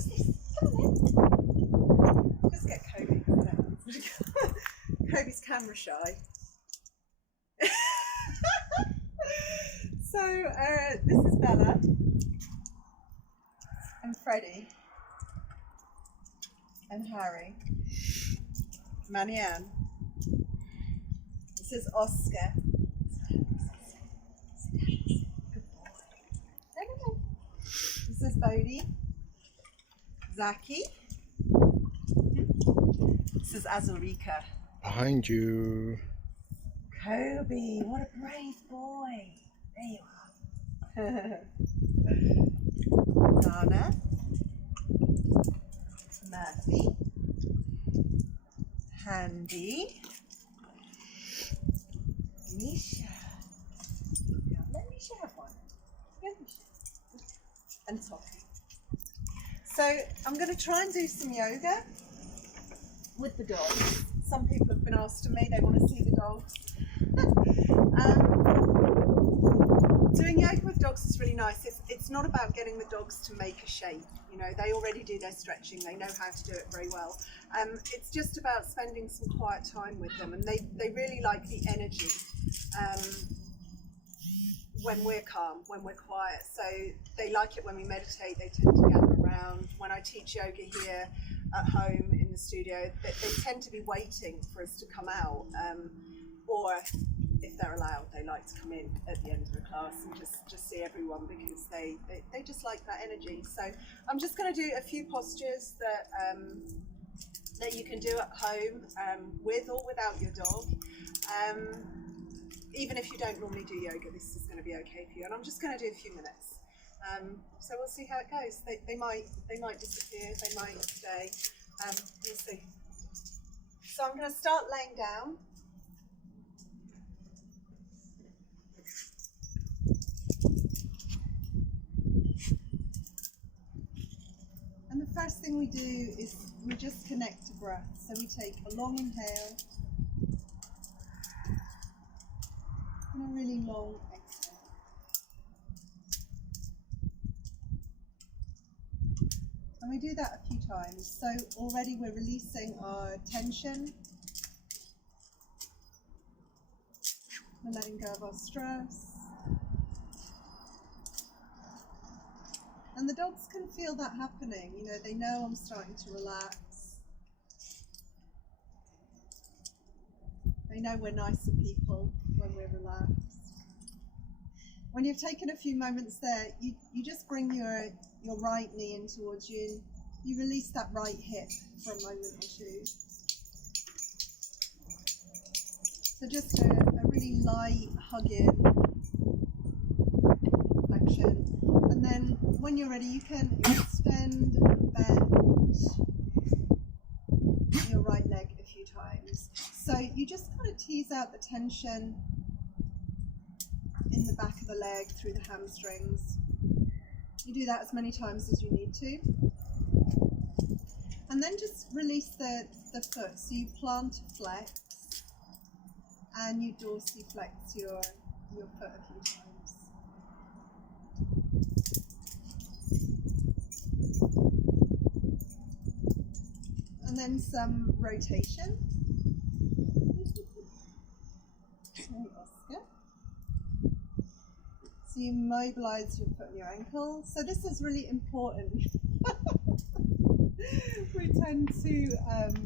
What's this? Come on in. Just get Kobe. Kobe's camera shy. So this is Bella and Freddie and Harry. Marianne. This is Oscar. Good boy. This is Bodhi. Zaki. This is Azurika. Behind you. Kobe, what a brave boy. There you are. Dana. Murphy. Handy. Nisha. Let Nisha have one. Let Nisha. And Toffee. So I'm going to try and do some yoga with the dogs. Some people have been asked to me, they want to see the dogs. Doing yoga with dogs is really nice. It's not about getting the dogs to make a shape. You know, they already do their stretching. They know how to do it very well. It's just about spending some quiet time with them, and they really like the energy when we're calm, when we're quiet. So they like it when we meditate. They tend to gather around. When I teach yoga here at home in the studio, they tend to be waiting for us to come out, or if they're allowed, they like to come in at the end of the class and just see everyone, because they just like that energy. So I'm just going to do a few postures that you can do at home with or without your dog. Even if you don't normally do yoga, this is going to be okay for you. And I'm just going to do a few minutes. So we'll see how it goes. They might disappear, they might stay. We'll see. So I'm going to start laying down. And the first thing we do is we just connect to breath. So we take a long inhale and a really long exhale. And we do that a few times. So already we're releasing our tension. We're letting go of our stress. And the dogs can feel that happening. You know, they know I'm starting to relax. They know we're nicer people when we're relaxed. When you've taken a few moments there, you just bring your right knee in towards you, and you release that right hip for a moment or two. So just a really light hugging flexion. And then when you're ready, you can extend and bend your right leg a few times. So you just kind of tease out the tension in the back of the leg through the hamstrings. You do that as many times as you need to. And then just release the foot. So you plant flex and you dorsiflex your foot a few times. And then some rotation. Okay, Oscar. So you mobilize your foot and your ankle. So this is really important. We tend to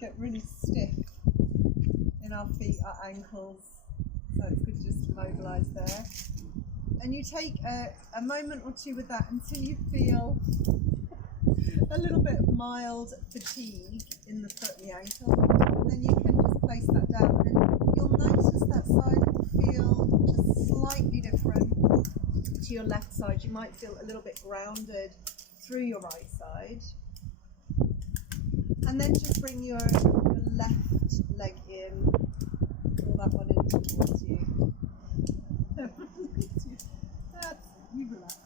get really stiff in our feet, our ankles. So it's good just to mobilize there. And you take a moment or two with that until you feel a little bit of mild fatigue in the foot and the ankle, and then you can just place that down, and you'll notice that side will feel just slightly different to your left side. You might feel a little bit grounded through your right side, and then just bring your left leg in, pull that one in towards you. You relax.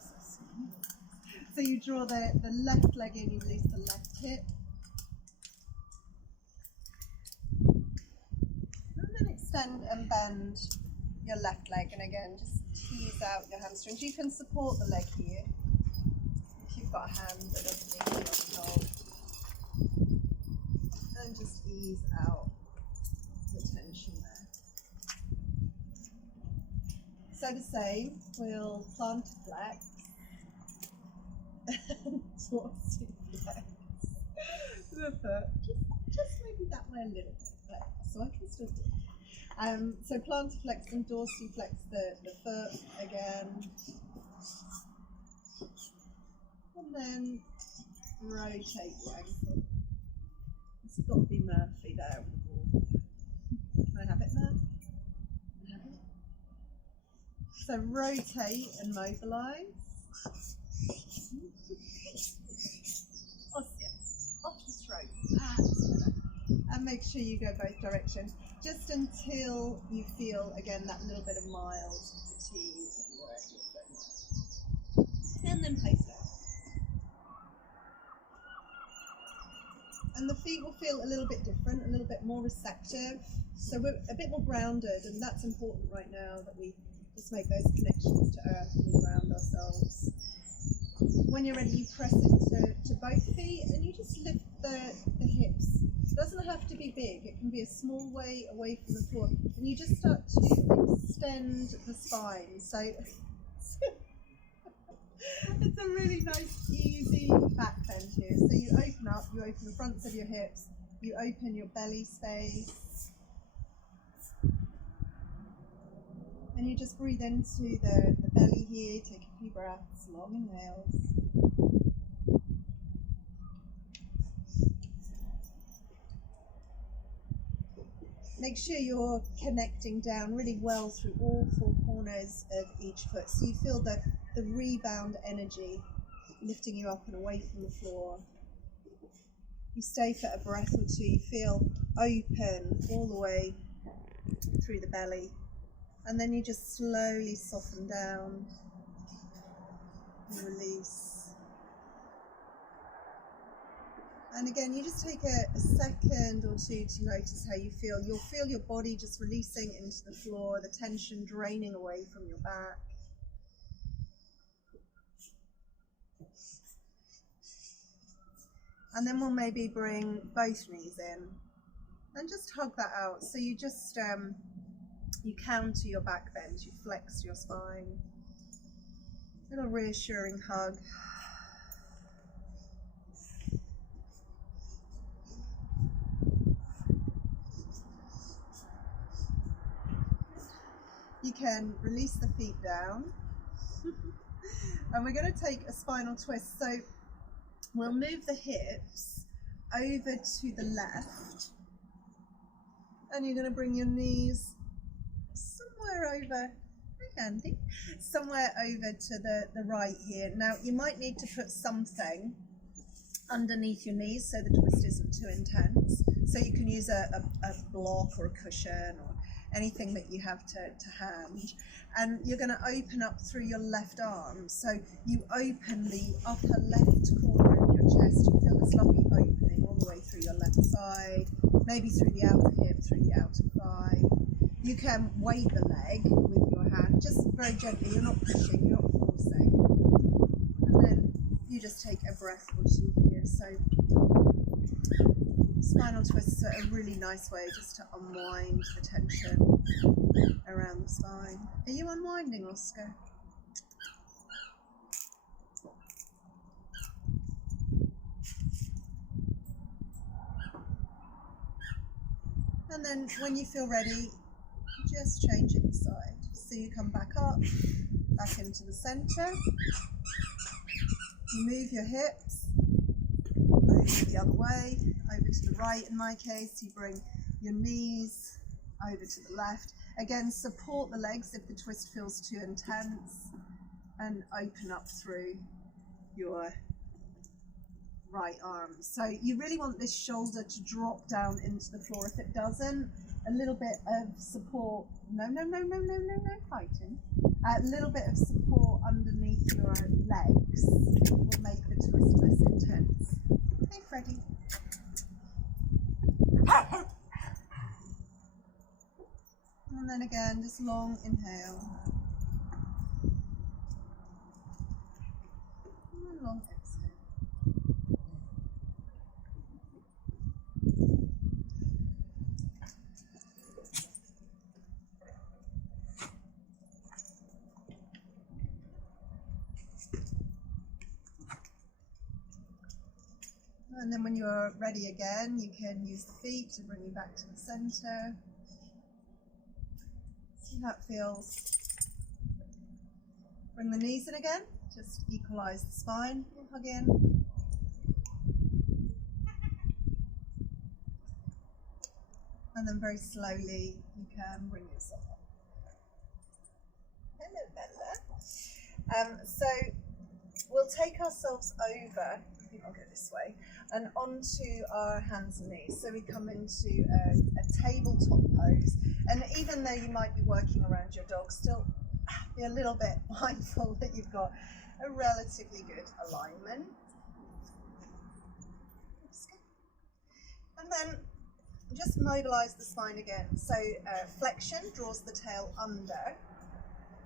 So you draw the left leg in, you release the left hip. And then extend and bend your left leg, and again, just tease out your hamstrings. You can support the leg here if you've got a hand that doesn't need to be on the same, we'll plantiflex. Dorsiflex. The foot. Just maybe that way a little bit, so I can still do it. So plantiflex and dorsiflex the foot again. And then rotate the ankle. It's got to be Murphy there on the ball. Can I have it now? So rotate and mobilise. Oscar, off the stroke. And make sure you go both directions, just until you feel, again, that little bit of mild fatigue in your foot. And then place down. And the feet will feel a little bit different, a little bit more receptive. So we're a bit more grounded, and that's important right now, that we just make those connections to earth and we ground ourselves. When you're ready, you press into both feet and you just lift the hips. It doesn't have to be big, it can be a small way away from the floor. And you just start to extend the spine. So it's a really nice, easy back bend here. So you open up, you open the fronts of your hips, you open your belly space. And you just breathe into the belly here, take a few breaths, long inhales. Make sure you're connecting down really well through all four corners of each foot. So you feel the rebound energy lifting you up and away from the floor. You stay for a breath or two, you feel open all the way through the belly. And then you just slowly soften down and release. And again, you just take a second or two to notice how you feel. You'll feel your body just releasing into the floor, the tension draining away from your back. And then we'll maybe bring both knees in and just hug that out. So you just you counter your back bend, you flex your spine. A little reassuring hug. You can release the feet down. And we're going to take a spinal twist. So we'll move the hips over to the left. And you're going to bring your knees somewhere over, Andy, somewhere over to the right here. Now you might need to put something underneath your knees so the twist isn't too intense. So you can use a block or a cushion or anything that you have to hand. And you're going to open up through your left arm. So you open the upper left corner of your chest. You feel this lovely opening all the way through your left side, maybe through the outer hip, through the outer thigh. You can weight the leg with your hand, just very gently. You're not pushing, you're not forcing. And then you just take a breath or two here. So spinal twists are a really nice way just to unwind the tension around the spine. Are you unwinding, Oscar? And then when you feel ready, just change it side. So you come back up, back into the center. You move your hips over the other way, over to the right in my case. You bring your knees over to the left. Again, support the legs if the twist feels too intense, and open up through your right arm. So you really want this shoulder to drop down into the floor. If it doesn't, a little bit of support, no fighting, a little bit of support underneath your legs will make the twist less intense. Hey Freddie. And then again, just long inhale. And then long exhale. And then when you're ready again, you can use the feet to bring you back to the center. See how it feels. Bring the knees in again, just equalize the spine. Hug in. And then very slowly, you can bring yourself up. Hello, Bella. So we'll take ourselves over, I think I'll go this way, and onto our hands and knees. So we come into a tabletop pose. And even though you might be working around your dog, still be a little bit mindful that you've got a relatively good alignment. And then just mobilize the spine again. So flexion draws the tail under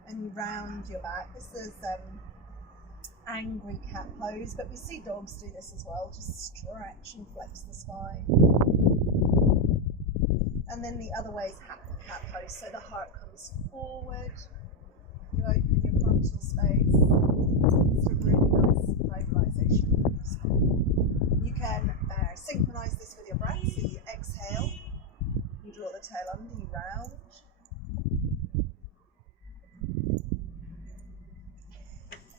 and you round your back. This is angry cat pose, but we see dogs do this as well. Just stretch and flex the spine. And then the other way is happy cat pose. So the heart comes forward. You open your frontal space. It's a really nice mobilization. You can synchronize this with your breath. So you exhale, you draw the tail under, you round.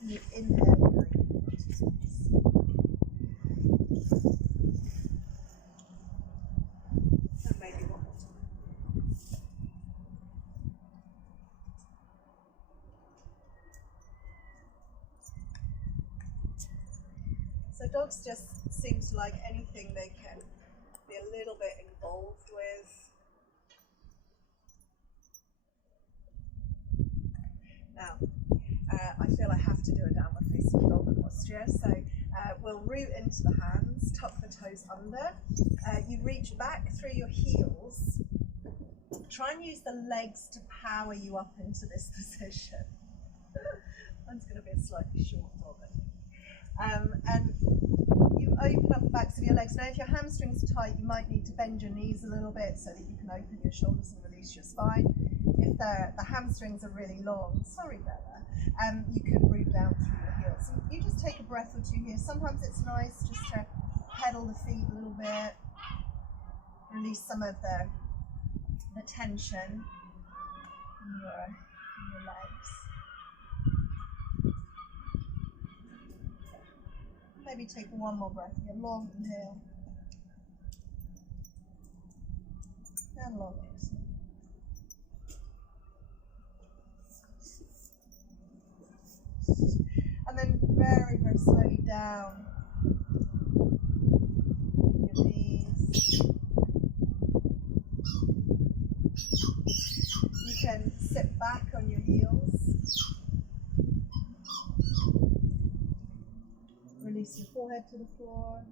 And you inhale, you open your frontal space. And maybe one more time. So dogs just seem to like anything they can be a little bit involved with. Now, I feel I have to do a downward facing dog posture. So we'll root into the hands, tuck the toes under. You reach back through your heels. Try and use the legs to power you up into this position. Mine's going to be a slightly short dog, I think. And you open up the backs of your legs. Now, if your hamstrings are tight, you might need to bend your knees a little bit so that you can open your shoulders and release your spine. If the hamstrings are really long, sorry Bella, you can root down through your heels. And you just take a breath or two here. Sometimes it's nice just to pedal the feet a little bit, release some of the tension in your legs. Maybe take one more breath here. Long inhale. And long exhale. And then very, very slowly down your knees. You can sit back on your heels. Release your forehead to the floor.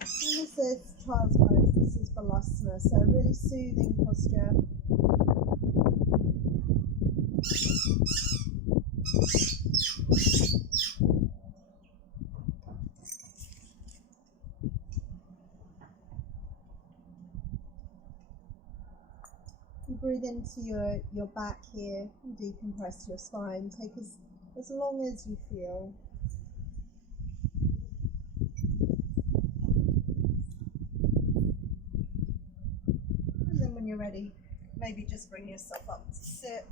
And this is child's pose, this is balasana, so a really soothing posture. You breathe into your back here and decompress your spine. Take as long as you feel. And then when you're ready, maybe just bring yourself up to sit.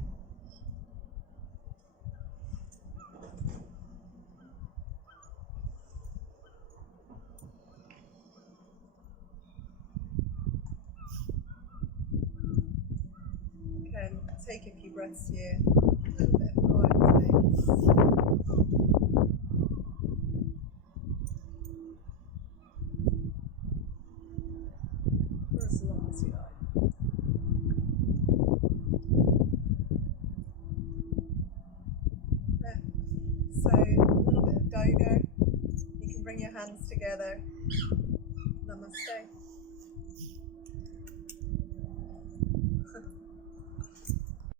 Take a few breaths here, a little bit of quiet space. For as long as you like. Yeah. So a little bit of Doga. You can bring your hands together. Namaste.